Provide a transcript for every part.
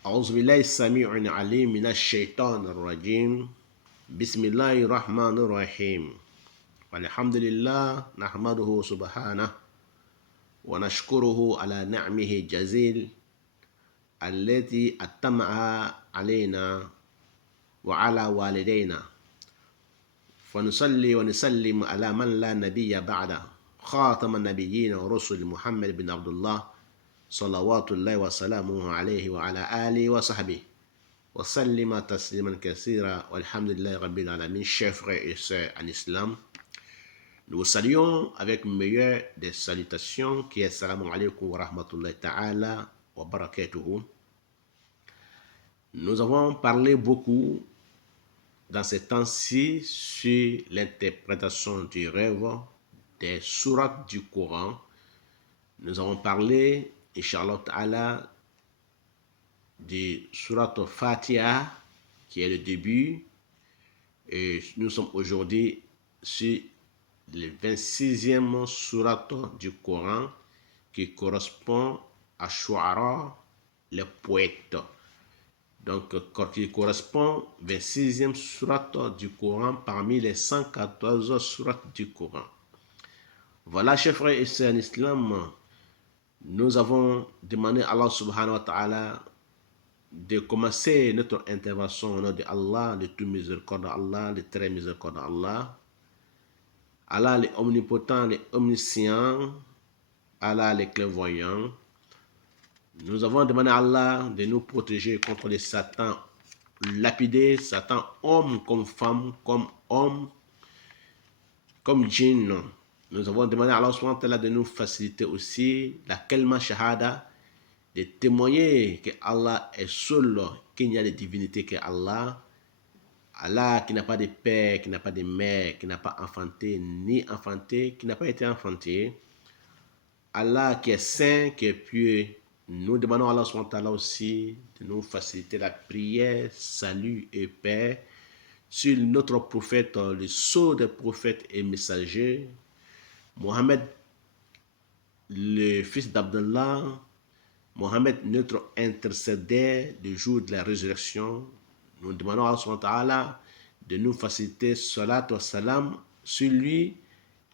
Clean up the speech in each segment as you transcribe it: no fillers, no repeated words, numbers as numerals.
أعوذ بالله السميع العليم من الشيطان الرجيم. بسم الله الرحمن الرحيم. والحمد لله نحمده سبحانه ونشكره على نعمه الجزيل التي أتمها علينا وعلى والدينا، فنصلي ونسلم على من لا نبي بعده، خاتم النبيين ورسل محمد بن عبد الله صلوات الله وسلامه عليه وعلى آله وصحبه وسلم تسليما كثيرا والحمد لله رب العالمين. Chers frères et sœurs en islam, nous vous saluons avec le meilleur des salutations qui est Salamu alaykum wa rahmatullahi ta'ala wa barakatuhu. Nous avons parlé beaucoup dans ces temps-ci sur l'interprétation du rêve des sourates du Coran. Nous avons parlé, Inch'Allah ta'ala, du surat Fatiha qui est le début, et nous sommes aujourd'hui sur le 26e surat du Coran qui correspond à Shu'ara, les poètes. Donc, qui correspond 26e surat du Coran parmi les 114 surats du Coran. Voilà, chers frères et sœurs en islam, nous avons demandé à Allah subhanahu wa ta'ala de commencer notre intervention au nom de Allah, le tout miséricordieux Allah, le très miséricordieux Allah. Allah le omnipotent, le omniscient, Allah le clairvoyant. Nous avons demandé à Allah de nous protéger contre les Satan lapidés, Satan homme comme femme, comme homme, comme djinn. Nous avons demandé à Allah subhanahu wa ta'ala de nous faciliter aussi la kalma shahada, de témoigner que Allah est seul, qu'il n'y a de divinité que Allah. Allah qui n'a pas de père, qui n'a pas de mère, qui n'a pas enfanté ni enfanté, qui n'a pas été enfanté. Allah qui est saint, qui est pieux. Nous demandons à Allah subhanahu wa ta'ala aussi de nous faciliter la prière, salut et paix sur notre prophète, le sceau des prophètes et messagers, Mohammed, le fils d'Abdallah, Mohammed, notre intercédé du jour de la résurrection. Nous demandons à Allah subhanahu wa ta'ala de nous faciliter salat wa salam sur lui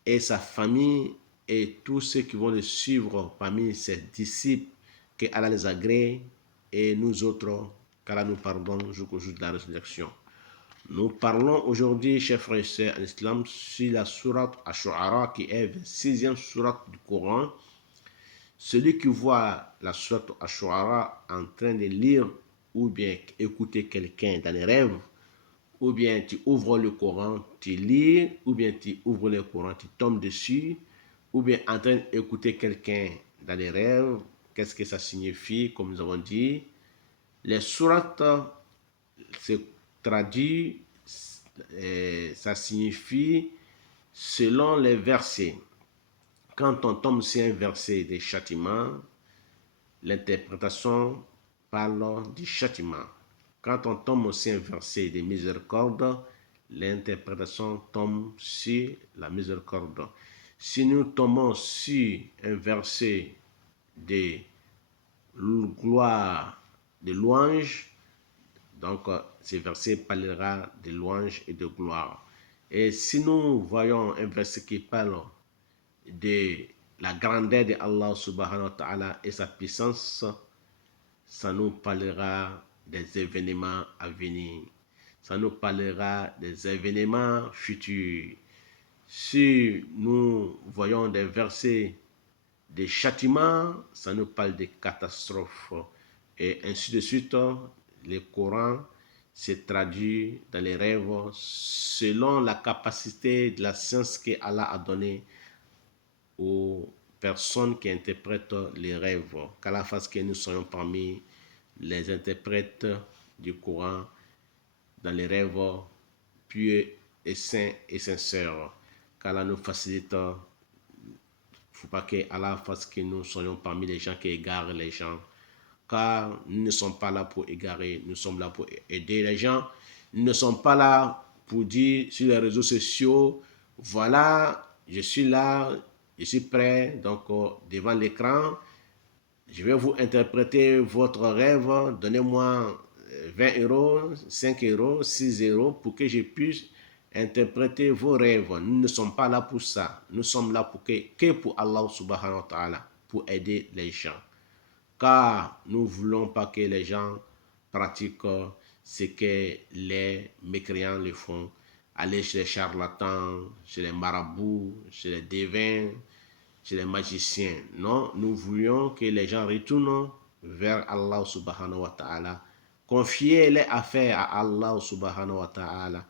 et sa famille et tous ceux qui vont le suivre parmi ses disciples, que Allah les agrée, et nous autres, qu'Allah nous pardonne jusqu'au jour de la résurrection. Nous parlons aujourd'hui, chers frères et sœurs en islam, sur la sourate Ash-Shu'ara qui est la 6e sourate du Coran. Celui qui voit la sourate Ash-Shu'ara en train de lire ou bien écouter quelqu'un dans les rêves, ou bien tu ouvres le Coran, tu lis, ou bien tu ouvres le Coran, tu tombes dessus, ou bien en train d'écouter quelqu'un dans les rêves, qu'est-ce que ça signifie? Comme nous avons dit, les sourates se traduit, ça signifie selon les versets. Quand on tombe sur un verset des châtiments, l'interprétation parle du châtiment. Quand on tombe sur un verset de miséricorde, l'interprétation tombe sur la miséricorde. Si nous tombons sur un verset de gloire, de louange, donc ce verset parlera de louange et de gloire. Et si nous voyons un verset qui parle de la grandeur de Allah subhanahu wa ta'ala et sa puissance, ça nous parlera des événements à venir. Ça nous parlera des événements futurs. Si nous voyons des versets de châtiments, ça nous parle de catastrophes. Et ainsi de suite, le Coran se traduit dans les rêves selon la capacité de la science que Allah a donnée aux personnes qui interprètent les rêves. Qu'Allah fasse que nous soyons parmi les interprètes du Coran dans les rêves pieux et saints et sincères. Qu'Allah nous facilite. Il ne faut pas que Allah fasse que nous soyons parmi les gens qui égarent les gens. Car nous ne sommes pas là pour égarer, nous sommes là pour aider les gens. Nous ne sommes pas là pour dire sur les réseaux sociaux, voilà, je suis là, je suis prêt, donc devant l'écran, Je vais vous interpréter votre rêve. Donnez-moi 20 euros, 5 euros, 6 euros pour que je puisse interpréter vos rêves. Nous ne sommes pas là pour ça. Nous sommes là que pour Allah subhanahu wa ta'ala, pour aider les gens. Car nous ne voulons pas que les gens pratiquent ce que les mécréants le font. Aller chez les charlatans, chez les marabouts, chez les devins, chez les magiciens. Non, nous voulions que les gens retournent vers Allah subhanahu wa ta'ala. Confier les affaires à Allah subhanahu wa ta'ala.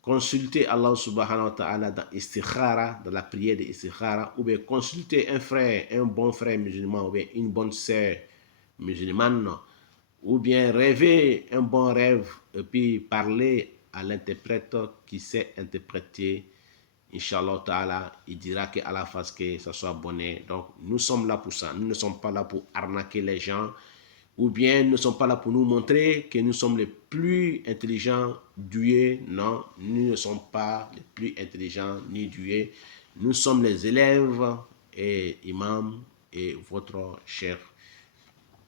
Consulter Allah subhanahu wa ta'ala dans istikhara, dans la prière de istikhara, ou bien consulter un frère, un bon frère musulman, ou bien une bonne sœur musulmane, ou bien rêver un bon rêve, et puis parler à l'interprète qui sait interpréter. Inch'Allah ta'ala, il dira que Allah fasse que ça soit bonnet. Donc, nous sommes là pour ça. Nous ne sommes pas là pour arnaquer les gens, ou bien nous ne sommes pas là pour nous montrer que nous sommes les plus intelligents, doués. Non, nous ne sommes pas les plus intelligents ni doués. Nous sommes les élèves et imams et votre chef.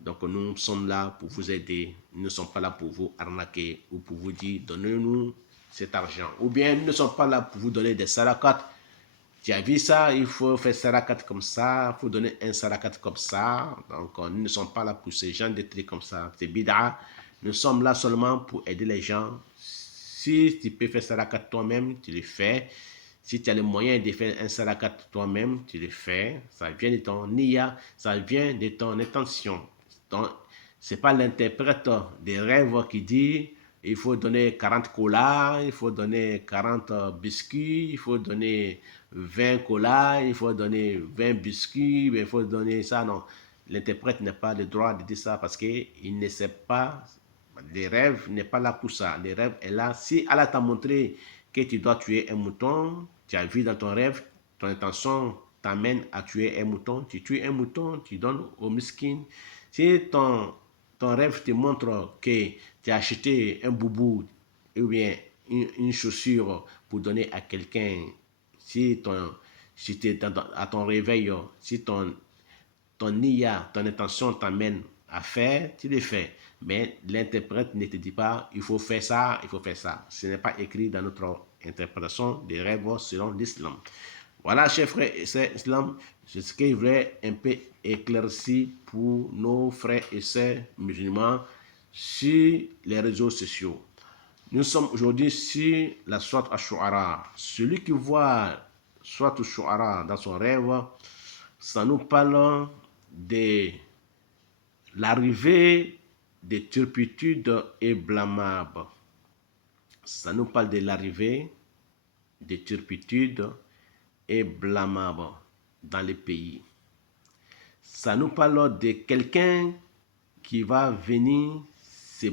Donc nous sommes là pour vous aider. Nous ne sommes pas là pour vous arnaquer ou pour vous dire donnez-nous cet argent. Ou bien nous ne sommes pas là pour vous donner des sarakats. Tu as vu ça, il faut faire sarakat comme ça, il faut donner un sarakat comme ça. Donc, nous ne sommes pas là pour ces gens de trucs comme ça. C'est bid'a. Nous sommes là seulement pour aider les gens. Si tu peux faire sarakat toi-même, tu le fais. Si tu as les moyens de faire un sarakat toi-même, tu le fais. Ça vient de ton niya, ça vient de ton intention. Donc, ce n'est pas l'interprète des rêves qui dit il faut donner 40 colas, il faut donner 40 biscuits, il faut donner 20 colas, il faut donner 20 biscuits, il faut donner ça. Non, l'interprète n'a pas le droit de dire ça parce qu'il ne sait pas. Les rêves n'est pas là pour ça. Les rêves est là. Si Allah t'a montré que tu dois tuer un mouton, tu as vu dans ton rêve, ton intention t'amène à tuer un mouton, tu tues un mouton, tu donnes au miskin. Si ton rêve te montre que tu as acheté un boubou ou bien une chaussure pour donner à quelqu'un, si tu es à ton réveil, si ton niya, ton intention t'amène à faire, tu le fais. Mais l'interprète ne te dit pas, il faut faire ça, il faut faire ça. Ce n'est pas écrit dans notre interprétation des rêves selon l'islam. Voilà, chers frères et sœurs islam, c'est ce que je voulais un peu éclaircir pour nos frères et sœurs musulmans sur les réseaux sociaux. Nous sommes aujourd'hui sur la Sourate Ash-Shu'ara. Celui qui voit Sourate Ash-Shu'ara dans son rêve, ça nous parle de l'arrivée des turpitudes et blâmables. Ça nous parle de l'arrivée des turpitudes et blâmables dans les pays. Ça nous parle de quelqu'un qui va venir se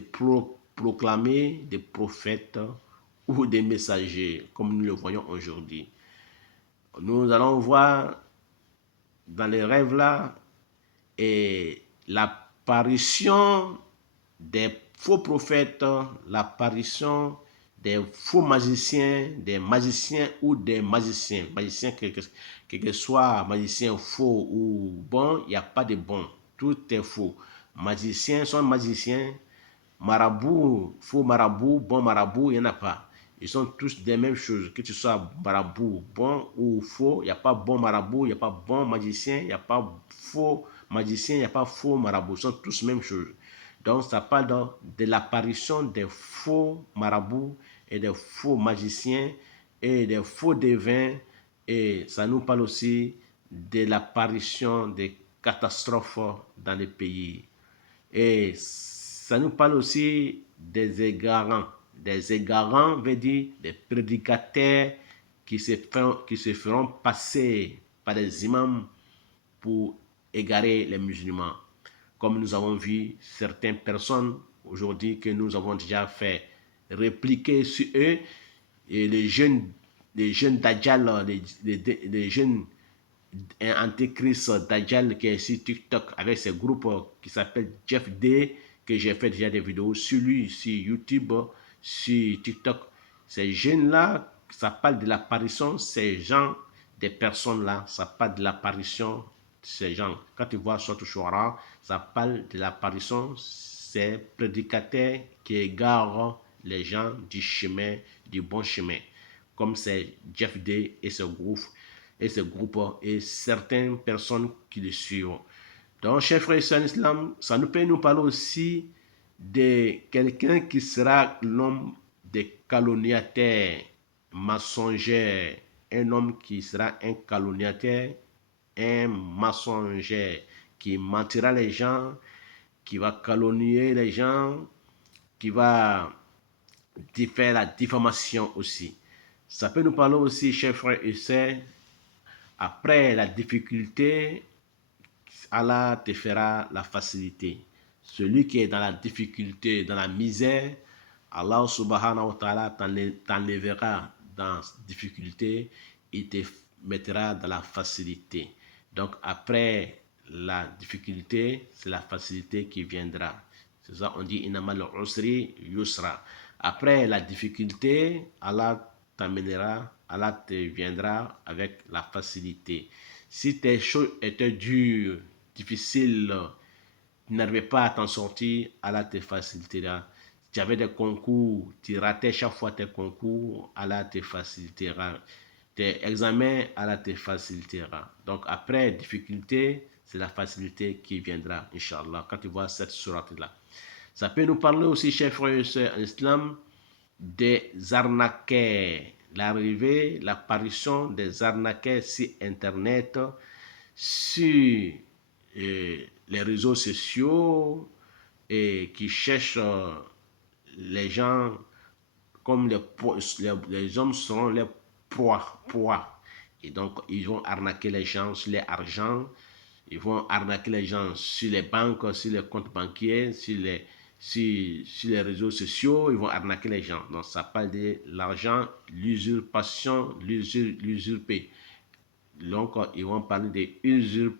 proclamer des prophètes ou des messagers, comme nous le voyons aujourd'hui. Nous allons voir dans les rêves là et l'apparition des faux prophètes, l'apparition des faux magiciens, des magiciens ou des magiciens. Magiciens, quel que soit magicien faux ou bon, il n'y a pas de bon. Tout est faux. Magiciens sont magiciens. Marabout, faux marabout, bon marabout, il n'y en a pas. Ils sont tous des mêmes choses. Que tu sois marabout bon ou faux, il n'y a pas bon marabout, il n'y a pas bon magicien, il n'y a pas faux magicien, il n'y a pas faux marabout. Ils sont tous les mêmes choses. Donc, ça parle de l'apparition des faux marabouts et des faux magiciens et des faux devins. Et ça nous parle aussi de l'apparition des catastrophes dans les pays. Et ça nous parle aussi des égarants. Des égarants veut dire des prédicateurs qui se feront passer par des imams pour égarer les musulmans. Comme nous avons vu certaines personnes aujourd'hui que nous avons déjà fait répliquer sur eux, et les jeunes Dajjal, les jeunes antéchrist Dajjal qui est sur TikTok avec ses groupes qui s'appelle Jeff D, que j'ai fait déjà des vidéos sur lui, sur YouTube, sur TikTok. Ces jeunes-là, ça parle de l'apparition, ces gens, des personnes-là, ça parle de l'apparition ces gens. Quand tu vois Sourate Shu'ara, ça parle de l'apparition ces prédicateurs qui égarent les gens du chemin, du bon chemin, comme c'est Jeff Day et ce groupe et certaines personnes qui le suivent. Donc, chers frères et sœurs en islam, ça nous peut nous parler aussi de quelqu'un qui sera l'homme des calomniateurs, mensongers, un homme qui sera un calomniateur, un mensonger, qui mentira les gens, qui va calomnier les gens, qui va faire la diffamation aussi. Ça peut nous parler aussi, chers frères et sœurs, après la difficulté, Allah te fera la facilité. Celui qui est dans la difficulté, dans la misère, Allah subhanahu wa ta'ala t'enlèvera dans la difficulté, il te mettra dans la facilité. Donc après la difficulté, c'est la facilité qui viendra. C'est ça, on dit inamal usri yusra. Après la difficulté, Allah t'amènera, Allah te viendra avec la facilité. Si tes choses étaient dures, difficiles, tu n'arrivais pas à t'en sortir, Allah te facilitera. Si tu avais des concours, tu ratais chaque fois tes concours, Allah te facilitera. Tes examens, Allah te facilitera. Donc après difficulté, c'est la facilité qui viendra, Inch'Allah, quand tu vois cette sourate-là. Ça peut nous parler aussi, chers frères et sœurs en islam, des arnaqueurs. L'arrivée, l'apparition des arnaqueurs sur Internet, sur les réseaux sociaux et qui cherchent les gens comme les hommes seront les proies. Et donc, ils vont arnaquer les gens sur les argent, ils vont arnaquer les gens sur les banques, sur les comptes banquiers, sur les réseaux sociaux, ils vont arnaquer les gens. Donc, ça parle de l'argent, l'usurpation, l'usurper. Donc, ils vont parler de l'usure.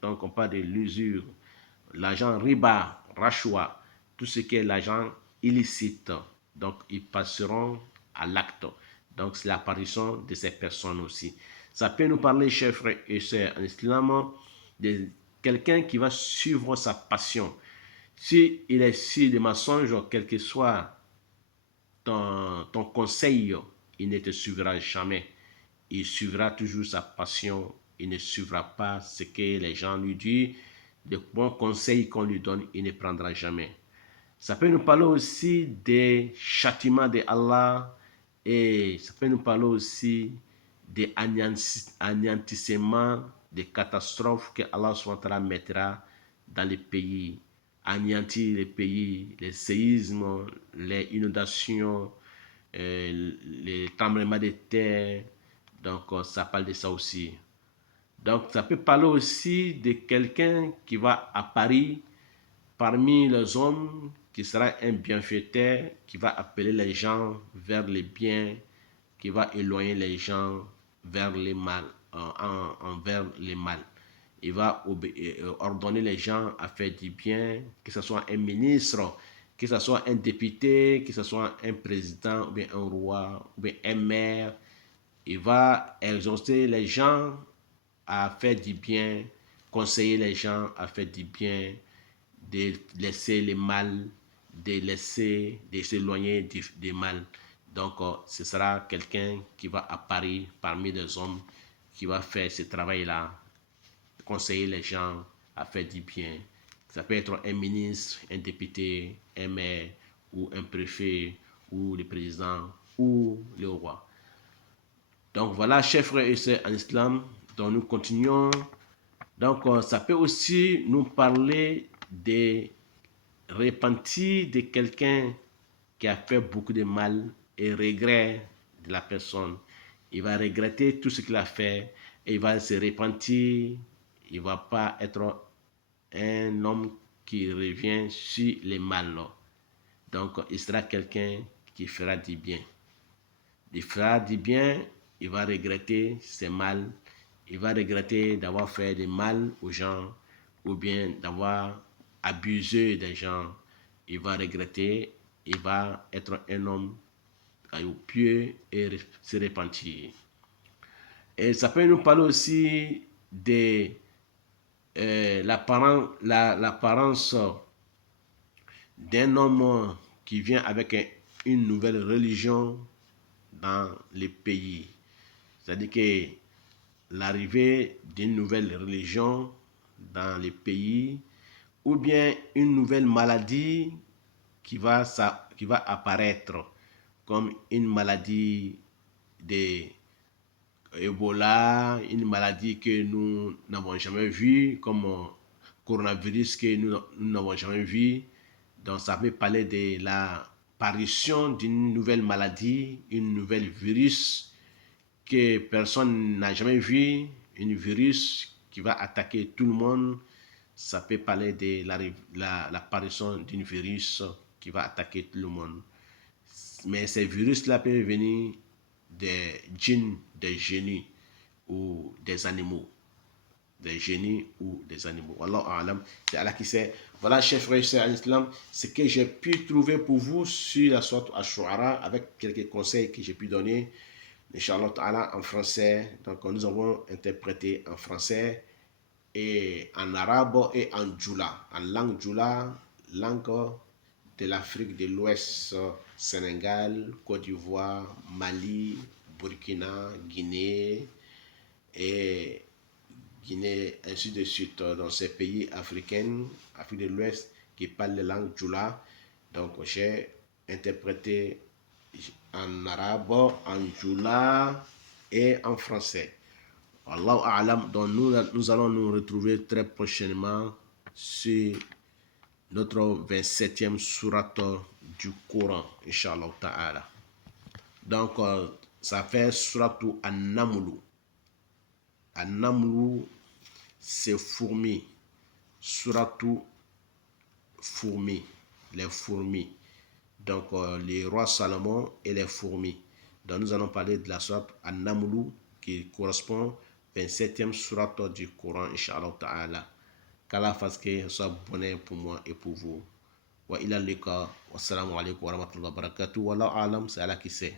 Donc, on parle de l'usure. L'argent riba, rachwa, tout ce qui est l'argent illicite. Donc, ils passeront à l'acte. Donc, c'est l'apparition de ces personnes aussi. Ça peut nous parler, chers frères et sœurs, en islam, de quelqu'un qui va suivre sa passion. Si il est sur des mensonges, quel que soit ton conseil, il ne te suivra jamais. Il suivra toujours sa passion. Il ne suivra pas ce que les gens lui disent. De bons conseils qu'on lui donne, il ne prendra jamais. Ça peut nous parler aussi des châtiments de Allah et ça peut nous parler aussi des anéantissements, des catastrophes que Allah mettra dans les pays. Anéantir les pays, les séismes, les inondations, les tremblements de terre. Donc, ça parle de ça aussi. Donc, ça peut parler aussi de quelqu'un qui va apparaître parmi les hommes, qui sera un bienfaiteur, qui va appeler les gens vers les biens, qui va éloigner les gens vers les mal, envers les mal. Il va ordonner les gens à faire du bien, que ce soit un ministre, que ce soit un député, que ce soit un président, ou bien un roi, ou bien un maire. Il va exhorter les gens à faire du bien, conseiller les gens à faire du bien, de laisser le mal, de s'éloigner du mal. Donc, ce sera quelqu'un qui va apparaître parmi les hommes, qui va faire ce travail-là, conseiller les gens à faire du bien. Ça peut être un ministre, un député, un maire, ou un préfet, ou le président, ou le roi. Donc voilà, chers frères et sœurs en islam, donc nous continuons. Donc ça peut aussi nous parler des repentis de quelqu'un qui a fait beaucoup de mal et regret de la personne. Il va regretter tout ce qu'il a fait et il va se repentir. Il ne va pas être un homme qui revient sur les mal. Donc il sera quelqu'un qui fera du bien. Il fera du bien, il va regretter ses mal, il va regretter d'avoir fait du mal aux gens ou bien d'avoir abusé des gens. Il va regretter, il va être un homme pieux et se repentir. Et ça peut nous parler aussi de l'apparence d'un homme qui vient avec une nouvelle religion dans les pays. C'est-à-dire que l'arrivée d'une nouvelle religion dans les pays ou bien une nouvelle maladie qui va apparaître comme une maladie de Ebola, une maladie que nous n'avons jamais vue, comme coronavirus que nous n'avons jamais vu. Donc ça peut parler de l'apparition d'une nouvelle maladie, une nouvelle virus que personne n'a jamais vu, une virus qui va attaquer tout le monde. Ça peut parler de l'apparition d'une virus qui va attaquer tout le monde. Mais ces virus-là peuvent venir des djinns, des génies ou des animaux. Des génies ou des animaux. Allah A'lam, c'est Allah qui sait. Voilà, chers frères et sœurs en islam, ce que j'ai pu trouver pour vous sur la sourate Ash-Shu'ara avec quelques conseils que j'ai pu donner, Inch'Allah Ta'ala, en français. Donc, nous avons interprété en français et en arabe et en djoula, en langue djoula, langue de l'Afrique de l'Ouest, Sénégal, Côte d'Ivoire, Mali, Burkina, Guinée et Guinée, ainsi de suite, dans ces pays africains, Afrique de l'Ouest, qui parlent la langue djoula. Donc, j'ai interprété en arabe, en djoula et en français. Wallahu a'lam. Donc nous allons nous retrouver très prochainement sur notre 27e sourate du Coran, Inch'Allah Ta'ala. Donc, ça fait suratu An-Namlu. An-Namlu, c'est fourmi. Suratu fourmi, les fourmis. Donc, les rois Salomon et les fourmis. Donc, nous allons parler de la sourate An-Namlu qui correspond 27e sourate du Coran, Inch'Allah Ta'ala. Qu'Allah fasse que ce soit bonheur pour moi et pour vous. Wa ila lika. Wassalamu alaikum wa rahmatullahi wa barakatuh. Wallahu alam, c'est Allah qui sait.